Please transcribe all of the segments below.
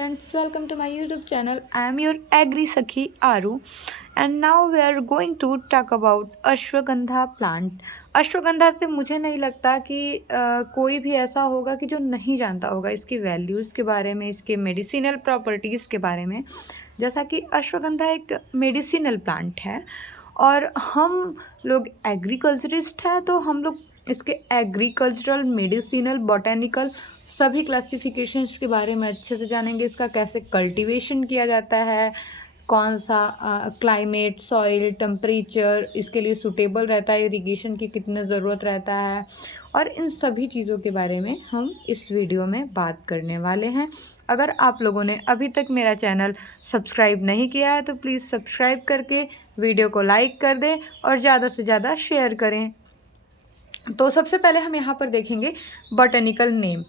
Friends, welcome to my YouTube channel. I am your Agri Sakhi Aru, and now we are going to talk about ashwagandha plant. Ashwagandha से मुझे नहीं लगता कि कोई भी ऐसा होगा कि जो नहीं जानता होगा इसकी वैल्यूज़ के बारे में, इसके मेडिसिनल प्रॉपर्टीज़ के बारे में। जैसा कि अश्वगंधा एक मेडिसिनल प्लांट है और हम लोग एग्रीकल्चरिस्ट हैं, तो हम लोग इसके एग्रीकल्चरल, मेडिसिनल, बॉटेनिकल सभी क्लासिफिकेशंस के बारे में अच्छे से जानेंगे। इसका कैसे कल्टीवेशन किया जाता है, कौन सा क्लाइमेट, सॉइल, टेम्परेचर इसके लिए सूटेबल रहता है, इरिगेशन की कितनी ज़रूरत रहता है, और इन सभी चीज़ों के बारे में हम इस वीडियो में बात करने वाले हैं। अगर आप लोगों ने अभी तक मेरा चैनल सब्सक्राइब नहीं किया है तो प्लीज़ सब्सक्राइब करके वीडियो को लाइक कर दें और ज़्यादा से ज़्यादा शेयर करें। तो सबसे पहले हम यहाँ पर देखेंगे बॉटेनिकल नेम।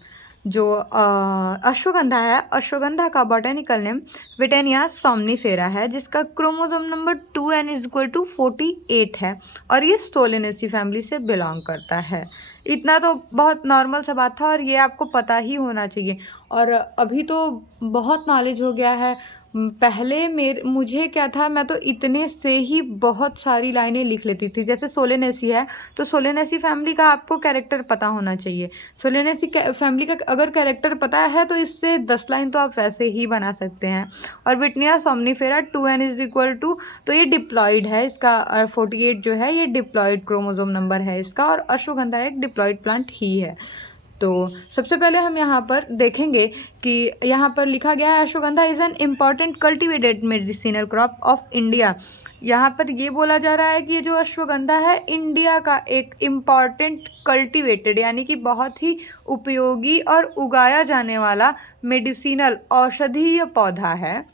जो अश्वगंधा है, अश्वगंधा का बॉटेनिकल नेम विटेनिया सोमनीफेरा है, जिसका क्रोमोसोम नंबर 2n=48 है और ये सोलेनेसी फैमिली से बिलोंग करता है। इतना तो बहुत नॉर्मल सा बात था और ये आपको पता ही होना चाहिए। और अभी तो बहुत नॉलेज हो गया है। पहले मुझे क्या था, मैं तो इतने से ही बहुत सारी लाइनें लिख लेती थी। जैसे सोलेनेसी है तो सोलेनेसी फैमिली का आपको कैरेक्टर पता होना चाहिए। सोलेनेसी फैमिली का अगर कैरेक्टर पता है तो इससे 10 लाइन तो आप वैसे ही बना सकते हैं। और विटनिया सोमनीफेरा 2n=, तो ये डिप्लॉइड है इसका। 48 जो है ये डिप्लॉइड क्रोमोसोम नंबर है इसका, और अश्वगंधा एक डिप्लॉइड प्लांट ही है। तो सबसे पहले हम यहाँ पर देखेंगे कि यहाँ पर लिखा गया है ashwagandha is an important cultivated medicinal crop of India. यहाँ पर ये बोला जा रहा है कि ये जो अश्वगंधा है इंडिया का एक इम्पॉर्टेंट कल्टिवेटेड यानी कि बहुत ही उपयोगी और उगाया जाने वाला मेडिसिनल औषधीय पौधा है।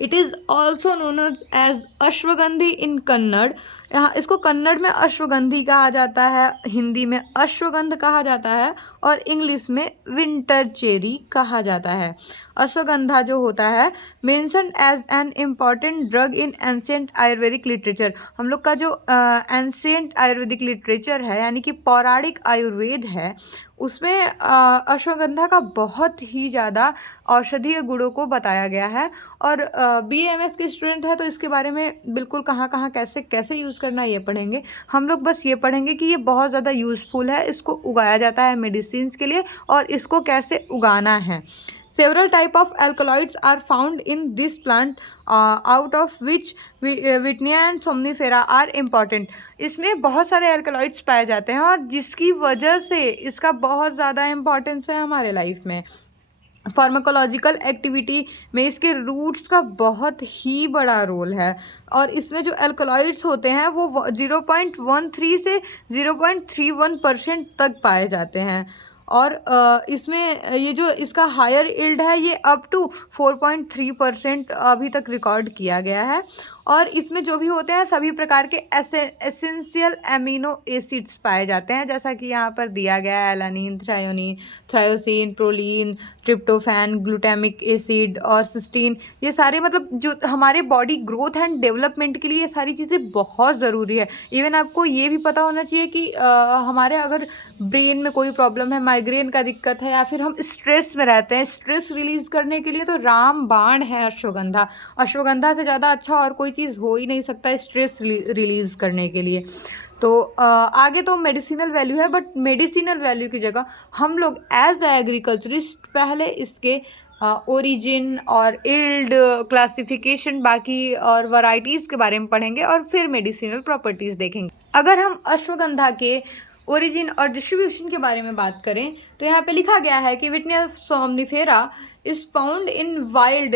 It is also known as ashwagandhi in Kannada. यहाँ इसको कन्नड़ में अश्वगंधी कहा जाता है, हिंदी में अश्वगंध कहा जाता है और इंग्लिश में विंटर चेरी कहा जाता है। अश्वगंधा जो होता है mention as an important drug in ancient Ayurvedic literature. हम लोग का जो एंशिएंट आयुर्वेदिक लिटरेचर है यानी कि पौराणिक आयुर्वेद है, उसमें अश्वगंधा का बहुत ही ज़्यादा औषधीय गुणों को बताया गया है। और BAMS के स्टूडेंट है तो इसके बारे में बिल्कुल कहाँ कहाँ कैसे कैसे यूज़ करना है ये पढ़ेंगे। हम लोग बस ये पढ़ेंगे कि ये बहुत ज़्यादा यूज़फुल है, इसको उगाया जाता है मेडिसिन के लिए और इसको कैसे उगाना है। Several type of alkaloids are found in this plant, out of which Vittnia and Somnifera are important. इसमें बहुत सारे alkaloids पाए जाते हैं और जिसकी वजह से इसका बहुत ज़्यादा इम्पोर्टेंस है हमारे लाइफ में। फार्माकोलॉजिकल एक्टिविटी में इसके रूट्स का बहुत ही बड़ा रोल है और इसमें जो एल्कलॉइड्स होते हैं वो 0.13 से 0.31% तक पाए जाते हैं। और इसमें ये जो इसका हायर इल्ड है ये अप टू 4.3% अभी तक रिकॉर्ड किया गया है। और इसमें जो भी होते हैं सभी प्रकार के एसेंशियल एमिनो एसिड्स पाए जाते हैं, जैसा कि यहाँ पर दिया गया है alanine, threonine, tyrosine, proline, tryptophan, glutamic acid और सिस्टीन। ये सारे मतलब जो हमारे बॉडी ग्रोथ एंड डेवलपमेंट के लिए ये सारी चीज़ें बहुत ज़रूरी है। इवन आपको ये भी पता होना चाहिए कि हमारे अगर ब्रेन में कोई प्रॉब्लम है, माइग्रेन का दिक्कत है या फिर हम स्ट्रेस में रहते हैं, स्ट्रेस रिलीज़ करने के लिए तो रामबाण है अश्वगंधा। अश्वगंधा से ज़्यादा अच्छा और कोई चीज़ हो ही नहीं सकता स्ट्रेस रिलीज़ करने के लिए। तो आगे तो मेडिसिनल वैल्यू है, बट मेडिसिनल वैल्यू की जगह हम लोग एज ए एग्रीकल्चरिस्ट पहले इसके ओरिजिन और इल्ड क्लासिफिकेशन बाकी और वैरायटीज़ के बारे में पढ़ेंगे और फिर मेडिसिनल प्रॉपर्टीज़ देखेंगे। अगर हम अश्वगंधा के ओरिजिन और डिस्ट्रीब्यूशन के बारे में बात करें तो यहाँ पे लिखा गया है कि विटनिया somnifera is found in wild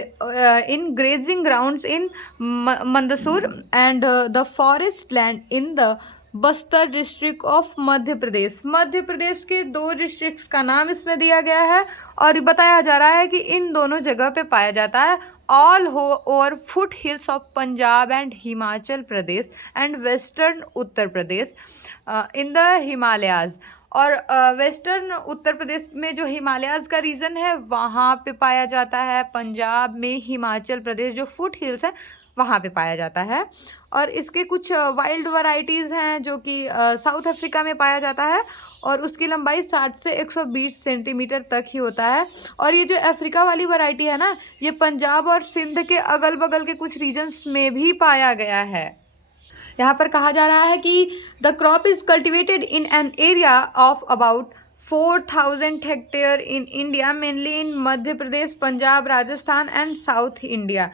in grazing grounds in Mandsaur and the forest land in the Bastar district of Madhya Pradesh. Madhya Pradesh के 2 डिस्ट्रिक्ट्स का नाम इसमें दिया गया है और बताया जा रहा है कि इन दोनों जगह पे पाया जाता है all over foot hills of Punjab and Himachal Pradesh and western Uttar Pradesh in the Himalayas. और वेस्टर्न उत्तर प्रदेश में जो हिमालयाज़ का रीजन है वहाँ पे पाया जाता है, पंजाब में, हिमाचल प्रदेश जो फुट हिल्स है वहाँ पे पाया जाता है। और इसके कुछ वाइल्ड वैरायटीज़ हैं जो कि साउथ अफ्रीका में पाया जाता है और उसकी लंबाई 60 से 120 सेंटीमीटर तक ही होता है। और ये जो अफ्रीका वाली वैरायटी है ना, ये पंजाब और सिंध के अगल बगल के कुछ रीजन्स में भी पाया गया है। यहाँ पर कहा जा रहा है कि the crop is cultivated in an area of about 4000 hectare in India, mainly in Madhya Pradesh, Punjab, Rajasthan and south India.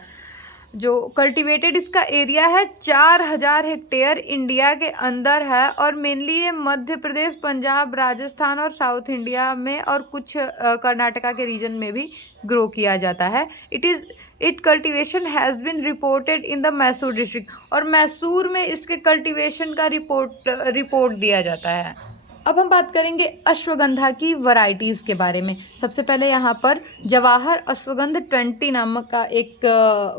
जो कल्टिवेटेड इसका एरिया है 4000 हेक्टेयर इंडिया के अंदर है और मेनली ये मध्य प्रदेश, पंजाब, राजस्थान और साउथ इंडिया में और कुछ कर्नाटका के रीजन में भी ग्रो किया जाता है। It cultivation has been reported in the Mysore district, और मैसूर में इसके कल्टिवेशन का रिपोर्ट दिया जाता है। अब हम बात करेंगे अश्वगंधा की वैरायटीज़ के बारे में। सबसे पहले यहाँ पर जवाहर अश्वगंध 20 नामक का एक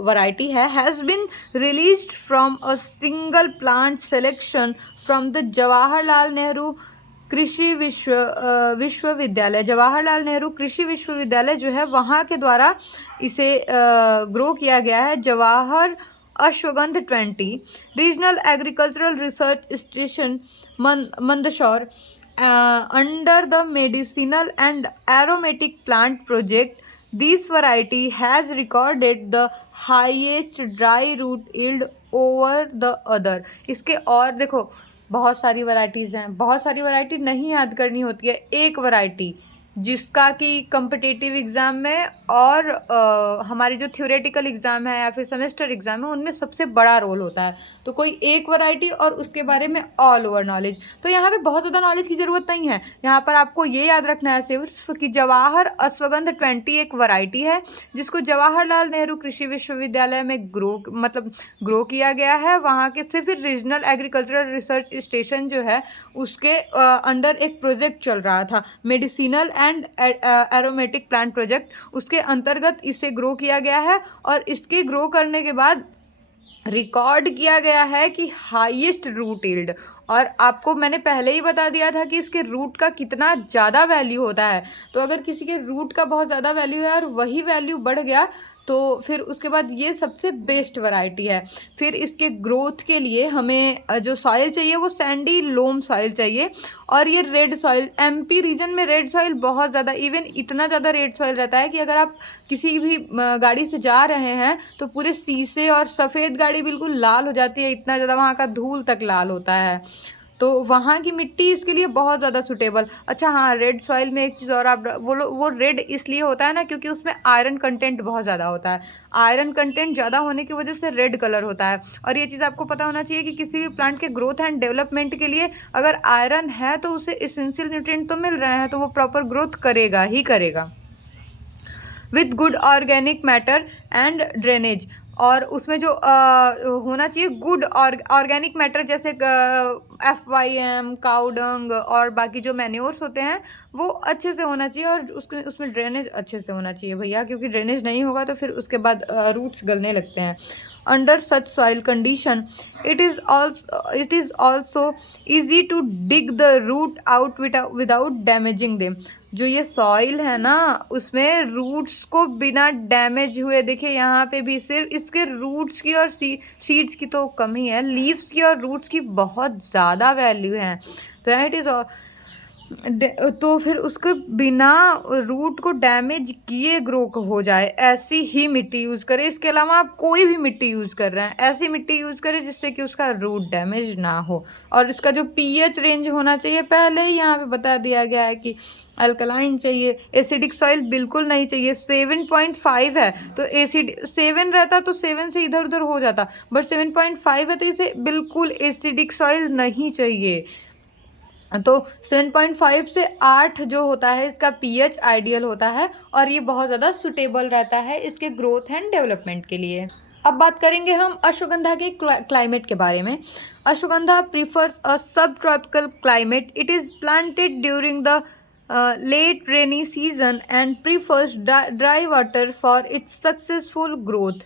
वैरायटी है, has been released from a single plant selection from the Jawaharlal Nehru कृषि विश्वविद्यालय। जवाहरलाल नेहरू कृषि विश्वविद्यालय जो है वहाँ के द्वारा इसे ग्रो किया गया है। Jawahar Ashwagandh 20 regional agricultural research station Mandsaur under the medicinal and aromatic plant project. This variety has recorded the highest dry root yield over the other. इसके और देखो बहुत सारी वैरायटीज़ हैं, बहुत सारी वैरायटी नहीं याद करनी होती है। एक वैरायटी जिसका कि कम्पिटिटिव एग्ज़ाम में और हमारी जो थ्योरेटिकल एग्ज़ाम है या फिर सेमेस्टर एग्ज़ाम है उनमें सबसे बड़ा रोल होता है। तो कोई एक वैरायटी और उसके बारे में ऑल ओवर नॉलेज। तो यहाँ पे बहुत ज़्यादा नॉलेज की ज़रूरत नहीं है। यहाँ पर आपको ये याद रखना है सिर्फ कि जवाहर अश्वगंध 20 एक वैरायटी है जिसको जवाहरलाल नेहरू कृषि विश्वविद्यालय में ग्रो किया गया है। वहाँ के सिर्फ रीजनल एग्रीकल्चरल रिसर्च स्टेशन जो है उसके अंडर एक प्रोजेक्ट चल रहा था, medicinal and aromatic plant project, उसके अंतर्गत इसे ग्रो किया गया है। और इसके ग्रो करने के बाद रिकॉर्ड किया गया है कि हाईएस्ट रूट यील्ड, और आपको मैंने पहले ही बता दिया था कि इसके रूट का कितना ज़्यादा वैल्यू होता है। तो अगर किसी के रूट का बहुत ज़्यादा वैल्यू है और वही वैल्यू बढ़ गया तो फिर उसके बाद ये सबसे बेस्ट वैरायटी है। फिर इसके ग्रोथ के लिए हमें जो सॉइल चाहिए वो सैंडी लोम सॉइल चाहिए, और ये रेड सॉइल, एमपी रीजन में रेड सॉइल बहुत ज़्यादा, इवन इतना ज़्यादा रेड सॉइल रहता है कि अगर आप किसी भी गाड़ी से जा रहे हैं तो पूरे शीशे और सफ़ेद गाड़ी बिल्कुल लाल हो जाती है, इतना ज़्यादा वहाँ का धूल तक लाल होता है। तो वहाँ की मिट्टी इसके लिए बहुत ज़्यादा सूटेबल। अच्छा हाँ, रेड सॉइल में एक चीज़ और आप वो रेड इसलिए होता है ना क्योंकि उसमें आयरन कंटेंट बहुत ज़्यादा होता है। आयरन कंटेंट ज़्यादा होने की वजह से रेड कलर होता है। और ये चीज़ आपको पता होना चाहिए कि किसी भी प्लांट के ग्रोथ एंड डेवलपमेंट के लिए अगर आयरन है तो उसे एसेंशियल न्यूट्रिएंट तो मिल रहे हैं, तो वो प्रॉपर ग्रोथ करेगा ही करेगा with good organic matter and drainage. और उसमें जो होना चाहिए गुड ऑर्गेनिक मैटर, जैसे FYM, काउडंग और बाकी जो मैन्योर्स होते हैं वो अच्छे से होना चाहिए, और उसमें ड्रेनेज अच्छे से होना चाहिए भैया, क्योंकि ड्रेनेज नहीं होगा तो फिर उसके बाद रूट्स गलने लगते हैं। Under such soil condition, it is also easy to dig the root out without damaging them. जो ये सॉइल है ना उसमें रूट्स को बिना डैमेज हुए, देखिए यहाँ पे भी सिर्फ इसके रूट्स की और सीड्स की तो कम ही है, लीव्स की और रूट्स की बहुत ज़्यादा वैल्यू है। तो इट इज़ तो फिर उसके बिना रूट को डैमेज किए ग्रो हो जाए ऐसी ही मिट्टी यूज़ करें। इसके अलावा आप कोई भी मिट्टी यूज़ कर रहे हैं ऐसी मिट्टी यूज़ करें जिससे कि उसका रूट डैमेज ना हो। और इसका जो pH रेंज होना चाहिए पहले ही यहाँ पे बता दिया गया है कि अल्कलाइन चाहिए, एसिडिक सॉइल बिल्कुल नहीं चाहिए। 7.5 है तो एसिड 7 रहता तो 7 से इधर उधर हो जाता, बट 7.5 है तो इसे बिल्कुल एसिडिक सॉइल नहीं चाहिए। तो 7.5 से 8 जो होता है इसका pH आइडियल होता है, और ये बहुत ज़्यादा सुटेबल रहता है इसके ग्रोथ एंड डेवलपमेंट के लिए। अब बात करेंगे हम अश्वगंधा के क्लाइमेट के बारे में। अश्वगंधा प्रीफर्स अ सब tropical climate. It is planted during the late rainy season and prefers dry water for its successful growth.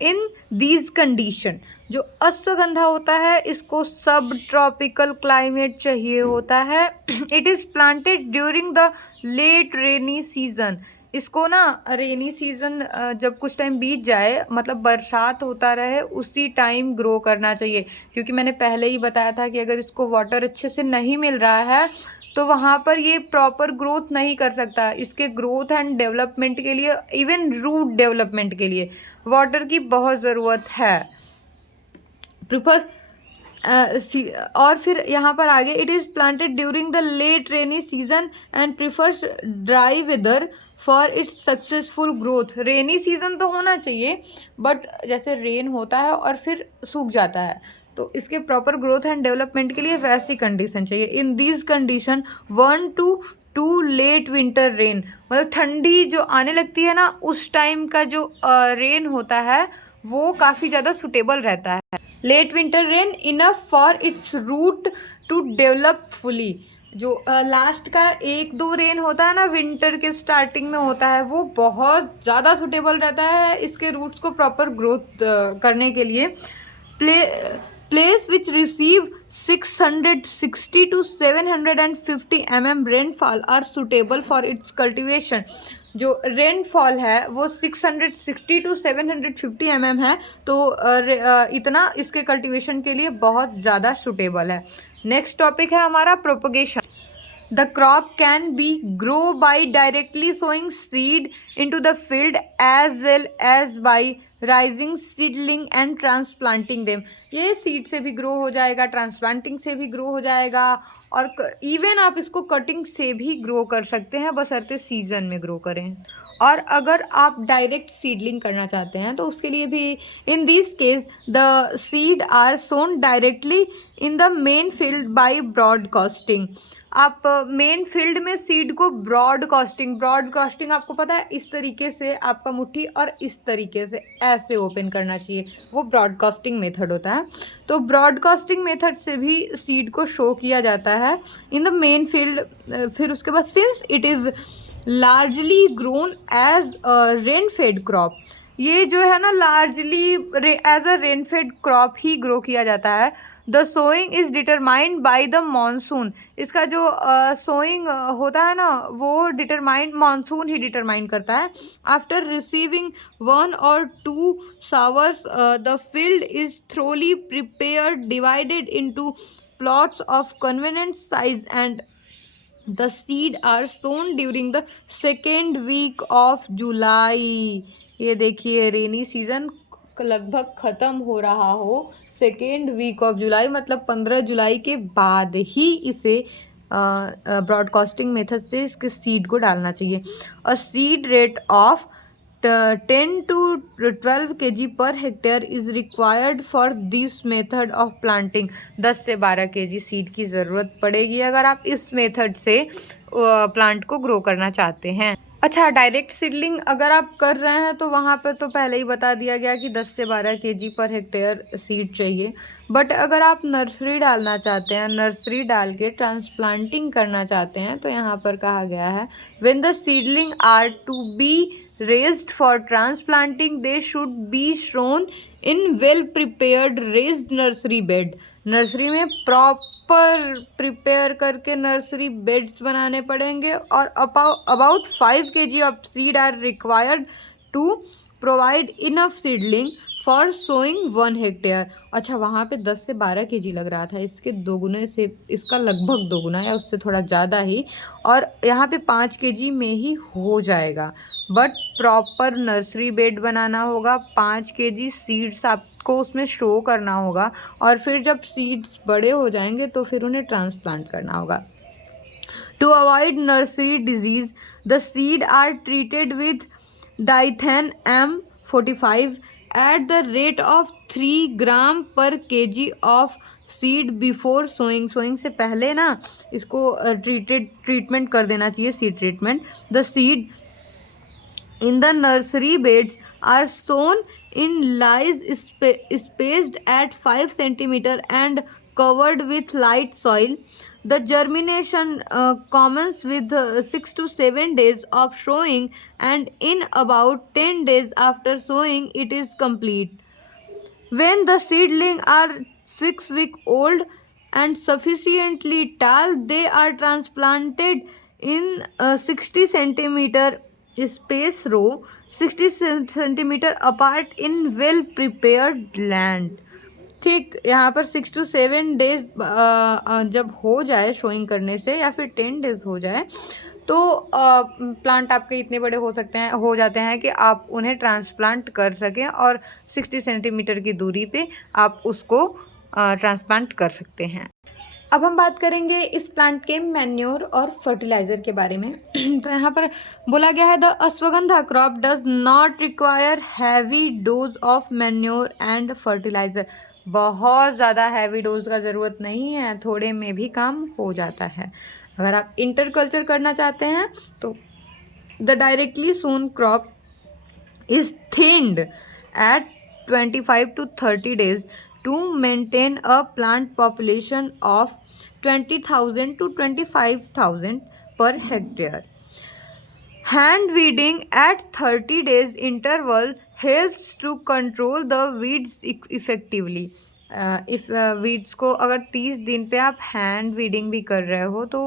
In these condition, जो अश्वगंधा होता है इसको सब ट्रॉपिकल क्लाइमेट चाहिए होता है। It is planted during the late rainy season. इसको ना रेनी सीज़न जब कुछ टाइम बीत जाए, मतलब बरसात होता रहे, उसी टाइम ग्रो करना चाहिए, क्योंकि मैंने पहले ही बताया था कि अगर इसको वाटर अच्छे से नहीं मिल रहा है तो वहाँ पर ये प्रॉपर ग्रोथ नहीं कर सकता। इसके ग्रोथ एंड डेवलपमेंट के लिए, इवन रूट डेवलपमेंट के लिए वाटर की बहुत ज़रूरत है। प्रिफर और फिर यहाँ पर आगे, it is planted during the late rainy season and prefers dry weather for its successful growth. Rainy season तो होना चाहिए, बट जैसे रेन होता है और फिर सूख जाता है, तो इसके प्रॉपर ग्रोथ एंड डेवलपमेंट के लिए वैसी कंडीशन चाहिए। In these condition 1 to 2 late winter rain, मतलब ठंडी जो आने लगती है ना, उस टाइम का जो रेन होता है वो काफ़ी ज़्यादा सुटेबल रहता है। Late winter rain enough for its root to develop fully. जो लास्ट का 1-2 रेन होता है ना, विंटर के स्टार्टिंग में होता है, वो बहुत ज़्यादा सुटेबल रहता है इसके रूट्स को प्रॉपर ग्रोथ करने के लिए। Place which receive 660 to 750 mm rainfall are suitable for its cultivation. जो रेनफॉल है वो 660 to 750 mm है, तो इतना इसके कल्टीवेशन के लिए बहुत ज़्यादा सुटेबल है। नेक्स्ट टॉपिक है हमारा propagation. The crop can be grow by directly sowing seed into the field as well as by raising seedling and transplanting them। ये सीड से भी ग्रो हो जाएगा, ट्रांसप्लांटिंग से भी ग्रो हो जाएगा, और इवन आप इसको कटिंग से भी ग्रो कर सकते हैं, बशर्ते सीजन में ग्रो करें। और अगर आप डायरेक्ट सीडलिंग करना चाहते हैं तो उसके लिए भी, in this case the seed are sown directly in the main field by broadcasting. आप मेन फील्ड में सीड को ब्रॉडकास्टिंग आपको पता है, इस तरीके से आपका मुट्ठी और इस तरीके से ऐसे ओपन करना चाहिए, वो ब्रॉडकास्टिंग मेथड होता है। तो ब्रॉडकास्टिंग मेथड से भी सीड को शो किया जाता है इन द मेन फील्ड। फिर उसके बाद, since it is largely grown as rain fed crop, ये जो है ना largely as a rain fed crop ही ग्रो किया जाता है। The sowing is determined by the monsoon. इसका जो सोइंग होता है ना, वो डिटरमाइंड मानसून ही डिटरमाइन करता है। After receiving 1 or 2 showers the field is thoroughly prepared, divided into plots of convenient size and the seed are sown during the second week of July. ये देखिए, रेनी सीजन लगभग ख़त्म हो रहा हो, second week of जुलाई, मतलब 15 जुलाई के बाद ही इसे ब्रॉडकास्टिंग मेथड से इसके सीड को डालना चाहिए। A seed rate of 10 to 12 kg per hectare is required for this method of planting. 10 से 12 kg सीड की ज़रूरत पड़ेगी अगर आप इस मेथड से प्लांट को ग्रो करना चाहते हैं। अच्छा, डायरेक्ट सीडलिंग अगर आप कर रहे हैं तो वहाँ पे तो पहले ही बता दिया गया कि 10 से 12 kg पर हेक्टेयर सीड चाहिए। बट अगर आप नर्सरी डालना चाहते हैं, नर्सरी डाल के ट्रांसप्लांटिंग करना चाहते हैं, तो यहाँ पर कहा गया है, when the seedling are to be raised for transplanting they should be shown in well prepared raised nursery bed। Nursery में प्रॉपर प्रिपेयर करके नर्सरी बेड्स बनाने पड़ेंगे, और about 5 kg of seed are required to provide enough seedling for sowing 1 hectare. अच्छा, वहाँ पे 10 से 12 kg लग रहा था, इसके दोगुने से, इसका लगभग दोगुना है, उससे थोड़ा ज़्यादा ही, और यहाँ पे 5 kg में ही हो जाएगा। बट प्रॉपर नर्सरी बेड बनाना होगा, 5 kg सीड्स आपको उसमें शो करना होगा, और फिर जब सीड्स बड़े हो जाएंगे तो फिर उन्हें ट्रांसप्लांट करना होगा। To avoid nursery disease the seed are treated with Dithane M45 at the rate of 3 gram per kg of seed before sowing. Sowing से पहले ना इसको ट्रीटमेंट कर देना चाहिए, seed treatment. The seed in the nursery beds are sown in lies spaced at 5 centimeter and covered with light soil. The germination commences with 6 to 7 days of sowing, and in about 10 days after sowing it is complete. When the seedlings are 6 weeks old and sufficiently tall, they are transplanted in 60 centimeter space row 60 centimetre apart in well prepared land. ठीक, यहाँ पर 6 to 7 days जब हो जाए showing करने से, या फिर 10 डेज हो जाए, तो प्लांट आपके इतने बड़े हो जाते हैं कि आप उन्हें ट्रांसप्लांट कर सकें, और 60 सेंटीमीटर की दूरी पे आप उसको ट्रांसप्लांट कर सकते हैं। अब हम बात करेंगे इस प्लांट के मैन्योर और फर्टिलाइज़र के बारे में। तो यहाँ पर बोला गया है, the ashwagandha crop does not require heavy dose of manure and fertiliser. बहुत ज़्यादा हैवी डोज का ज़रूरत नहीं है, थोड़े में भी काम हो जाता है। अगर आप इंटरकल्चर करना चाहते हैं तो the directly sown crop is thinned at 25 to 30 days to maintain a plant population of 20,000 to 25,000 per hectare. Hand weeding at 30 days interval helps to control the weeds effectively. If weeds को अगर 30 दिन पे आप hand weeding भी कर रहे हो तो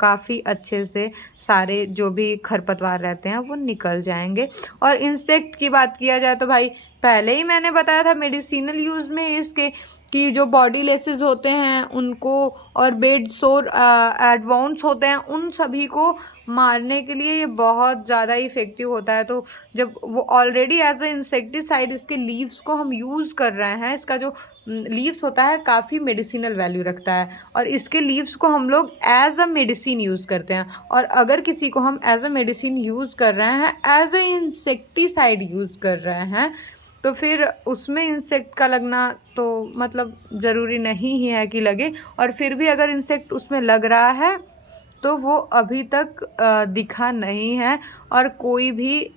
काफ़ी अच्छे से सारे जो भी खरपतवार रहते हैं वो निकल जाएंगे। और इंसेक्ट की बात किया जाए तो भाई पहले ही मैंने बताया था मेडिसिनल यूज़ में इसके, कि जो बॉडी लेसेस होते हैं उनको, और बेड सोर एडवांस होते हैं, उन सभी को मारने के लिए ये बहुत ज़्यादा इफ़ेक्टिव होता है। तो जब वो ऑलरेडी एज अ इंसेक्टिसाइड इसके लीव्स को हम यूज़ कर रहे हैं, इसका जो लीव्स होता है काफ़ी मेडिसिनल वैल्यू रखता है, और इसके लीव्स को हम लोग एज अ मेडिसिन यूज़ करते हैं। और अगर किसी को हम एज अ मेडिसिन यूज़ कर रहे हैं, एज अ इंसेक्टिसाइड यूज़ कर रहे हैं, तो फिर उसमें इंसेक्ट का लगना तो मतलब ज़रूरी नहीं ही है कि लगे। और फिर भी अगर इंसेक्ट उसमें लग रहा है तो वो अभी तक दिखा नहीं है, और कोई भी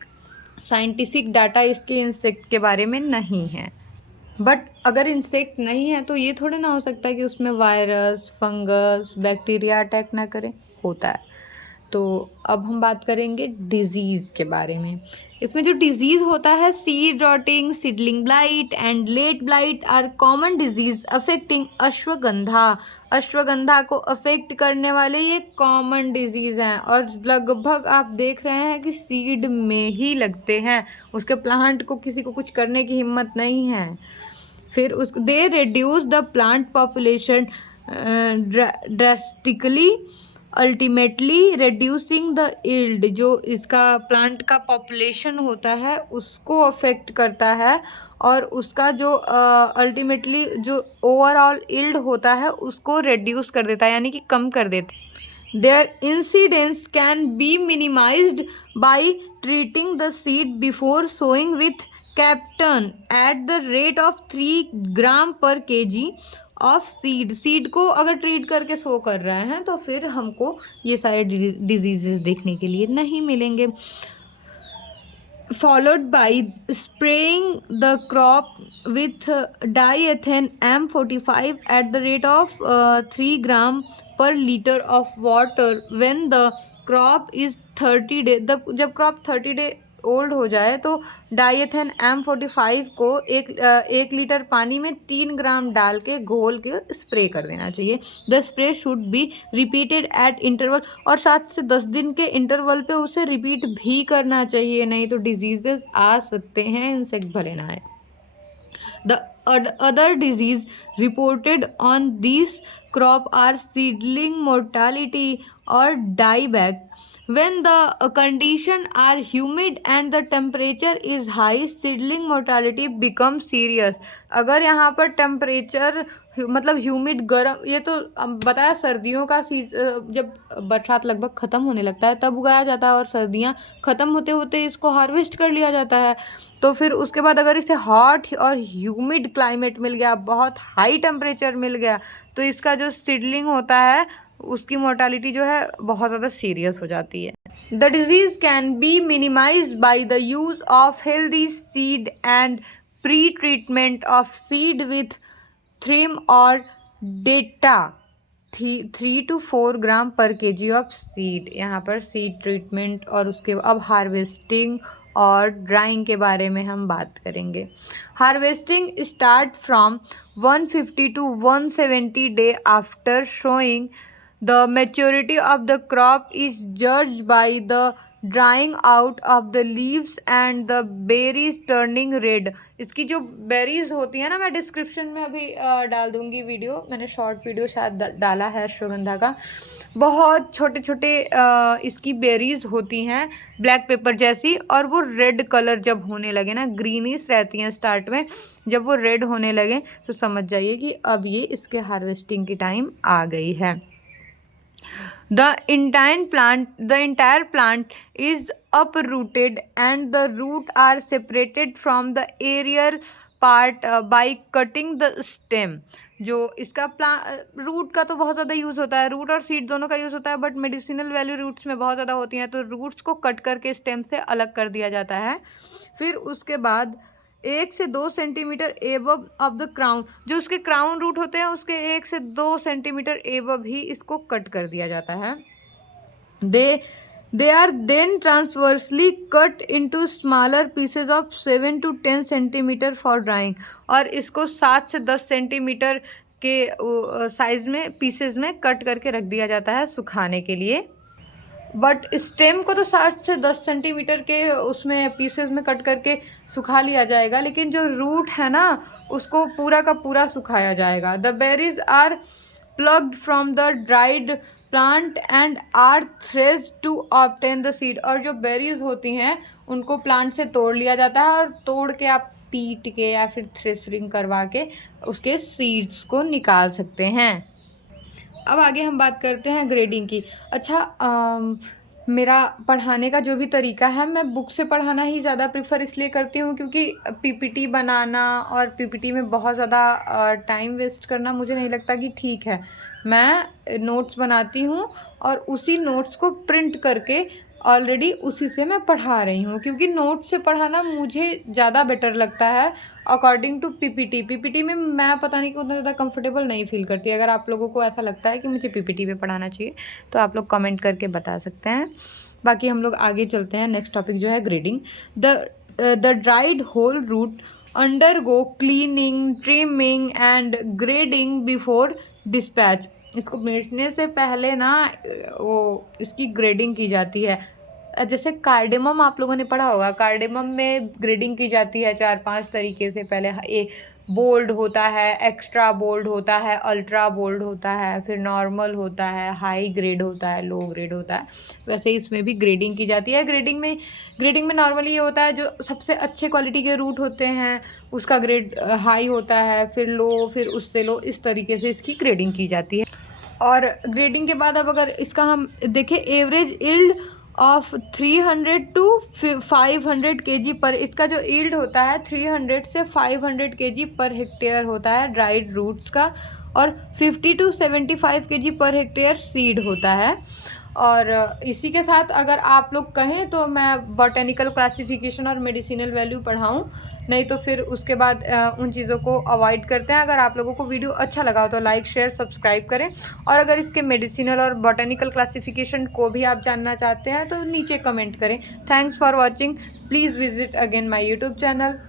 साइंटिफिक डाटा इसके इंसेक्ट के बारे में नहीं है। बट अगर इंसेक्ट नहीं है तो ये थोड़ा ना हो सकता कि उसमें वायरस, फंगस, बैक्टीरिया अटैक ना करें, होता है। तो अब हम बात करेंगे डिजीज़ के बारे में। इसमें जो डिजीज़ होता है, seed rotting, seedling blight and late blight are common disease affecting ashwagandha. Ashwagandha को अफेक्ट करने वाले ये कॉमन डिजीज़ हैं, और लगभग आप देख रहे हैं कि सीड में ही लगते हैं, उसके प्लांट को किसी को कुछ करने की हिम्मत नहीं है। फिर उस they reduce the plant population drastically, ultimately reducing the yield. जो इसका प्लांट का पॉपुलेशन होता है उसको अफेक्ट करता है, और उसका जो अल्टीमेटली जो ओवरऑल यील्ड होता है उसको रिड्यूस कर देता है, यानी कि कम कर देता है। Their incidence can be minimized by treating the seed before sowing with Captan at the rate of 3 gram per kg of seed को अगर ट्रीट करके सो कर रहे हैं तो फिर हमको ये सारे डिजीजेस देखने के लिए नहीं मिलेंगे। followed by spraying the crop with diethane M45 at the rate of 3 gram per liter of water when the crop is 30 day। जब क्रॉप 30 डे ओल्ड हो जाए तो डाइएथेन M45 को एक लीटर पानी में 3 ग्राम डाल के घोल के स्प्रे कर देना चाहिए। The spray should be repeated eight interval, और 7 से 10 दिन के इंटरवल पे उसे रिपीट भी करना चाहिए, नहीं तो डिजीजेस आ सकते हैं इंसेक्ट भले ना आए। The other disease reported on this crop are seedling mortality or dieback. When the conditions are humid and the temperature is high, seedling mortality becomes serious. अगर यहाँ पर टेम्परेचर मतलब ह्यूमिड गर्म, ये तो बताया सर्दियों का जब बरसात लगभग ख़त्म होने लगता है तब उगाया जाता है, और सर्दियाँ ख़त्म होते होते इसको हार्वेस्ट कर लिया जाता है। तो फिर उसके बाद अगर इसे हॉट और ह्यूमिड क्लाइमेट मिल गया, बहुत हाई टेम्परेचर मिल गया, तो इसका जो सीडलिंग होता है उसकी मोर्टालिटी जो है बहुत ज़्यादा सीरियस हो जाती है। The disease can be minimised by the use of healthy seed and pre treatment of seed with thiram और डेटा 3 to 4 ग्राम पर केजी ऑफ सीड। यहाँ पर सीड ट्रीटमेंट और उसके अब हार्वेस्टिंग और ड्राइंग के बारे में हम बात करेंगे। Harvesting start from 150 to 170 day after showing. The maturity of the crop is judged by the drawing out of the leaves and the berries turning red. इसकी जो बेरीज होती है ना, मैं डिस्क्रिप्शन में अभी डाल दूंगी वीडियो, मैंने शॉर्ट वीडियो शायद डाला है अश्वगंधा का। बहुत छोटे छोटे इसकी बेरीज होती हैं ब्लैक पेपर जैसी, और वो रेड कलर जब होने लगे ना, ग्रीनिश रहती हैं स्टार्ट में, जब वो रेड होने लगे तो समझ जाइए कि अब ये इसके हार्वेस्टिंग की टाइम आ गई है। The entire plant is uprooted and the root are separated from the aerial part by cutting the stem। जो इसका रूट का तो बहुत ज़्यादा यूज़ होता है, रूट और सीड दोनों का यूज़ होता है, बट मेडिसिनल वैल्यू रूट्स में बहुत ज़्यादा होती हैं, तो रूट्स को कट करके स्टेम से अलग कर दिया जाता है। फिर उसके बाद 1 से 2 centimetre above of the crown, जो उसके क्राउन रूट होते हैं उसके 1 से 2 सेंटीमीटर एबव ही इसको कट कर दिया जाता है। They are then transversely cut into smaller pieces of 7 to 10 centimetre for drawing. और इसको 7 से 10 सेंटीमीटर के साइज में पीसेज में कट करके रख दिया जाता है सुखाने के लिए। बट स्टेम को तो 60 से 10 सेंटीमीटर के उसमें पीसेस में कट करके सुखा लिया जाएगा, लेकिन जो रूट है ना उसको पूरा का पूरा सुखाया जाएगा। The berries are plucked from the dried plant and are threshed to obtain the seed. और जो बेरीज होती हैं उनको प्लांट से तोड़ लिया जाता है, और तोड़ के आप पीट के या फिर थ्रेशरिंग करवा के उसके सीड्स को निकाल सकते हैं। अब आगे हम बात करते हैं ग्रेडिंग की। अच्छा, मेरा पढ़ाने का जो भी तरीका है, मैं बुक से पढ़ाना ही ज़्यादा प्रेफर इसलिए करती हूँ क्योंकि पीपीटी बनाना और पीपीटी में बहुत ज़्यादा टाइम वेस्ट करना मुझे नहीं लगता कि ठीक है। मैं नोट्स बनाती हूँ और उसी नोट्स को प्रिंट करके ऑलरेडी उसी से मैं पढ़ा रही हूँ, क्योंकि नोट से पढ़ाना मुझे ज़्यादा बेटर लगता है अकॉर्डिंग टू पीपीटी में मैं पता नहीं कि उतना ज़्यादा कंफर्टेबल नहीं फील करती। अगर आप लोगों को ऐसा लगता है कि मुझे पीपीटी पे पढ़ाना चाहिए तो आप लोग कमेंट करके बता सकते हैं। बाकी हम लोग आगे चलते हैं। नेक्स्ट टॉपिक जो है grading. The dried whole root undergo cleaning, trimming and grading before dispatch. इसको बेचने से पहले ना वो इसकी ग्रेडिंग की जाती है। जैसे कार्डेमम आप लोगों ने पढ़ा होगा, कार्डेमम में ग्रेडिंग की जाती है 4-5 तरीके से। पहले एक बोल्ड होता है, एक्स्ट्रा बोल्ड होता है, अल्ट्रा बोल्ड होता है, फिर नॉर्मल होता है, हाई ग्रेड होता है, लो ग्रेड होता है। वैसे इसमें भी ग्रेडिंग की जाती है। ग्रेडिंग में नॉर्मली ये होता है जो सबसे अच्छे क्वालिटी के रूट होते हैं उसका ग्रेड हाई होता है, फिर लो, फिर उससे लो, इस तरीके से इसकी ग्रेडिंग की जाती है। और ग्रेडिंग के बाद अब अगर इसका हम देखें, average yield of 300 to 500 kg पर, इसका जो यील्ड होता है 300 से 500 kg पर हेक्टेयर होता है ड्राइड रूट्स का, और 50 to 75 kg per hectare seed होता है। और इसी के साथ अगर आप लोग कहें तो मैं बॉटेनिकल क्लासिफिकेशन और मेडिसिनल वैल्यू पढ़ाऊँ, नहीं तो फिर उसके बाद उन चीज़ों को अवॉइड करते हैं। अगर आप लोगों को वीडियो अच्छा लगा हो तो लाइक, शेयर, सब्सक्राइब करें, और अगर इसके मेडिसिनल और बॉटेनिकल क्लासिफिकेशन को भी आप जानना चाहते हैं तो नीचे कमेंट करें। Thanks for watching. Please visit again my YouTube channel.